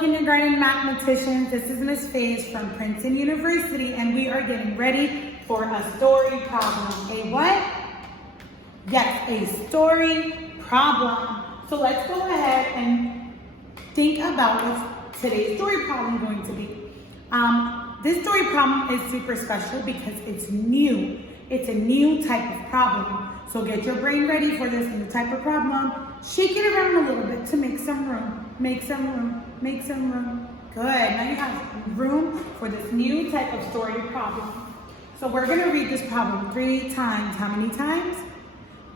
kindergarten mathematicians. This is Miss Faze from Princeton University, and we are getting ready for a story problem. A what? Yes, a story problem. So let's go ahead and think about what today's story problem is going to be. This story problem is super special because it's new. It's a new type of problem. So get your brain ready for this new type of problem. Shake it around a little bit to make some room. Make some room. Make some room. Good. Now you have room for this new type of story problem. So we're going to read this problem 3 times. How many times?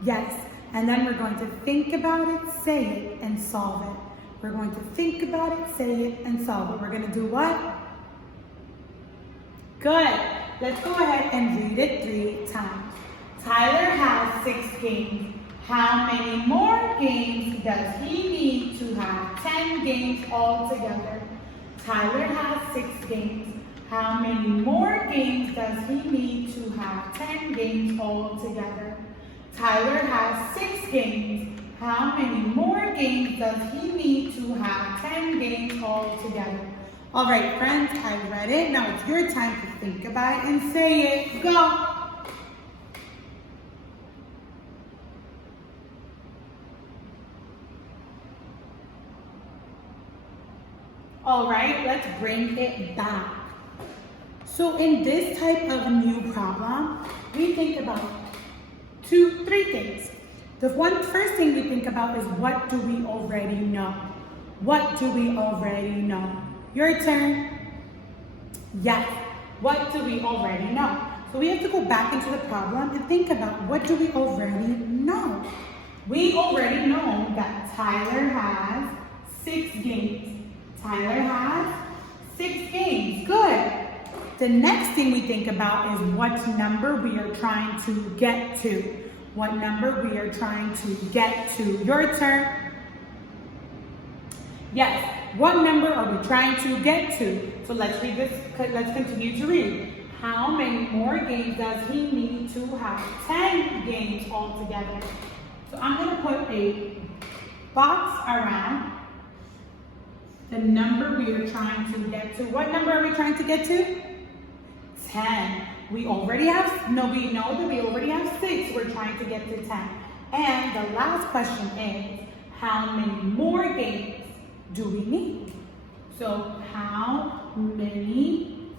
Yes. And then we're going to think about it, say it, and solve it. We're going to think about it, say it, and solve it. We're going to do what? Good. Let's go ahead and read it 3 times. Tyler has 6 games. How many more games does he need to have 10 games altogether? Tyler has 6 games. How many more games does he need to have 10 games altogether? Tyler has 6 games. How many more games does he need to have 10 games altogether? All right, friends, I read it. Now it's your time to think about it and say it. Go. All right, let's bring it back. So in this type of new problem, we think about 3 things. The first thing we think about is, what do we already know? What do we already know? Your turn. Yes, what do we already know? So we have to go back into the problem and think about, what do we already know? We already know that Tyler has 6 games. Tyler has 6 games. Good. The next thing we think about is what number we are trying to get to. What number we are trying to get to. Your turn. Yes. What number are we trying to get to? So let's read this. Let's continue to read. How many more games does he need to have 10 games altogether? So I'm going to put a box around the number we are trying to get to. What number are we trying to get to? 10. We already have, we know that we already have 6. We're trying to get to 10. And the last question is, how many more games do we need? So how many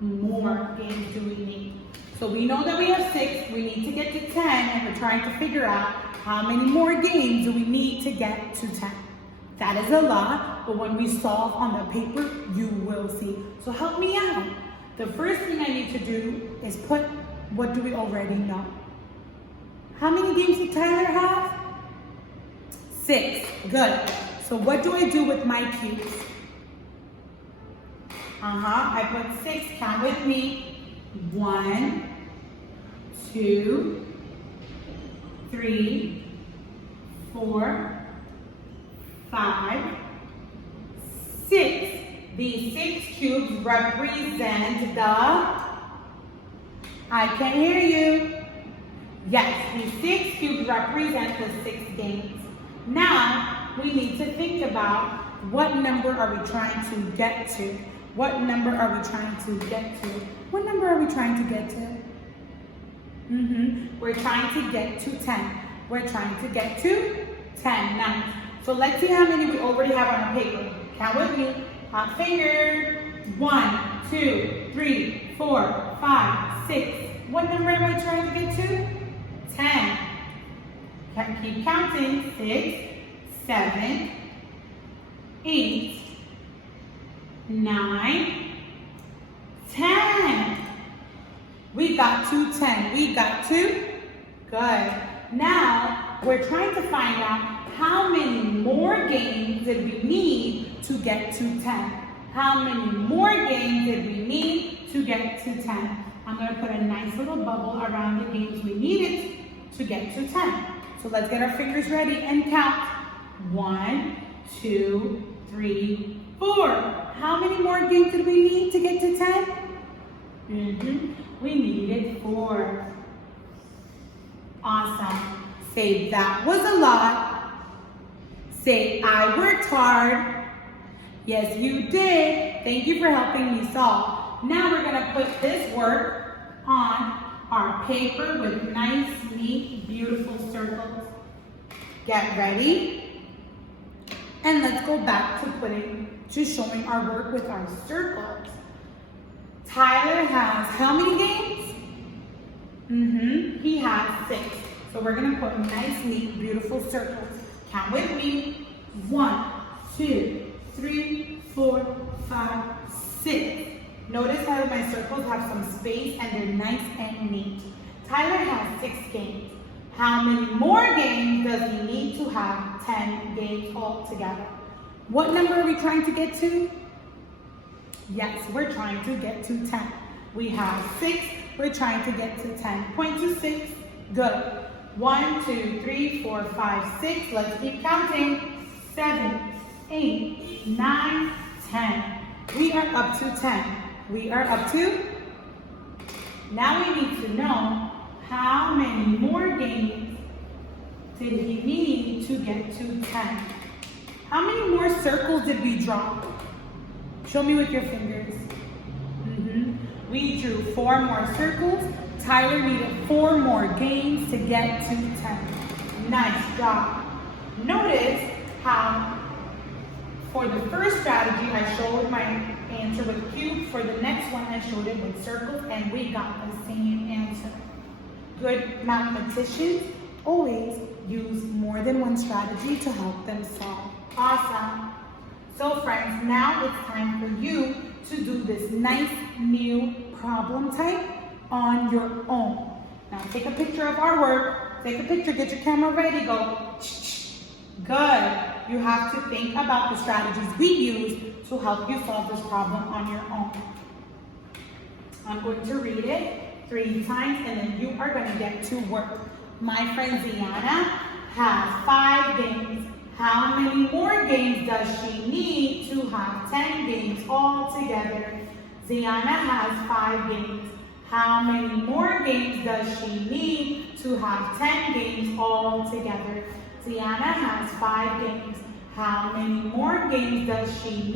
more games do we need? So we know that we have 6. We need to get to 10. And we're trying to figure out how many more games do we need to get to 10. That is a lot, but when we solve on the paper, you will see. So help me out. The first thing I need to do is put, what do we already know? How many games did Tyler have? 6. Good. So what do I do with my cubes? I put 6. Count with me. 1, 2, 3, 4, 5, 6. These 6 cubes represent the, I can't hear you. Yes, these 6 cubes represent the 6 games. Now, we need to think about, what number are we trying to get to? What number are we trying to get to? What number are we trying to get to? We're trying to get to 10. We're trying to get to 10. Nice. So let's see how many we already have on our paper. Count with me. Hot finger. 1, 2, 3, 4, 5, 6. What number am I trying to get to? 10. Keep counting. 6, 7, 8, 9, 10. We got to 10. We got to. Good. Now, we're trying to find out, how many more games did we need to get to 10? How many more games did we need to get to 10? I'm going to put a nice little bubble around the games we needed to get to 10. So let's get our fingers ready and count. 1, 2, 3, 4. How many more games did we need to get to 10? We needed 4. Awesome. Say, that was a lot. Say, I worked hard. Yes, you did. Thank you for helping me solve. Now we're going to put this work on our paper with nice, neat, beautiful circles. Get ready. And let's go back to showing our work with our circles. Tyler has how many games? He has 6. So we're going to put nice, neat, beautiful circles. Count with me. 1, 2, 3, 4, 5, 6. Notice how my circles have some space and they're nice and neat. Tyler has 6 games. How many more games does he need to have 10 games altogether? What number are we trying to get to? Yes, we're trying to get to 10. We have 6, we're trying to get to 10. Point to 6, good. 1, 2, 3, 4, 5, 6. Let's keep counting. 7, 8, 9, 10. We are up to 10. We are up to? Now we need to know how many more games did he need to get to 10. How many more circles did we draw? Show me with your fingers. We drew 4 more circles. Tyler needed 4 more games to get to 10. Nice job. Notice how for the first strategy, I showed my answer with cubes. For the next one, I showed it with circles, and we got the same answer. Good mathematicians always use more than one strategy to help them solve. Awesome. So friends, now it's time for you to do this nice new problem type on your own. Now take a picture of our work. Take a picture, get your camera ready, go. Good. You have to think about the strategies we use to help you solve this problem on your own. I'm going to read it 3 times and then you are going to get to work. My friend Ziana has 5 games. How many more games does she need to have 10 games altogether? Ziana has 5 games. How many more games does she need to have 10 games altogether? Ziana has 5 games. How many more games does she need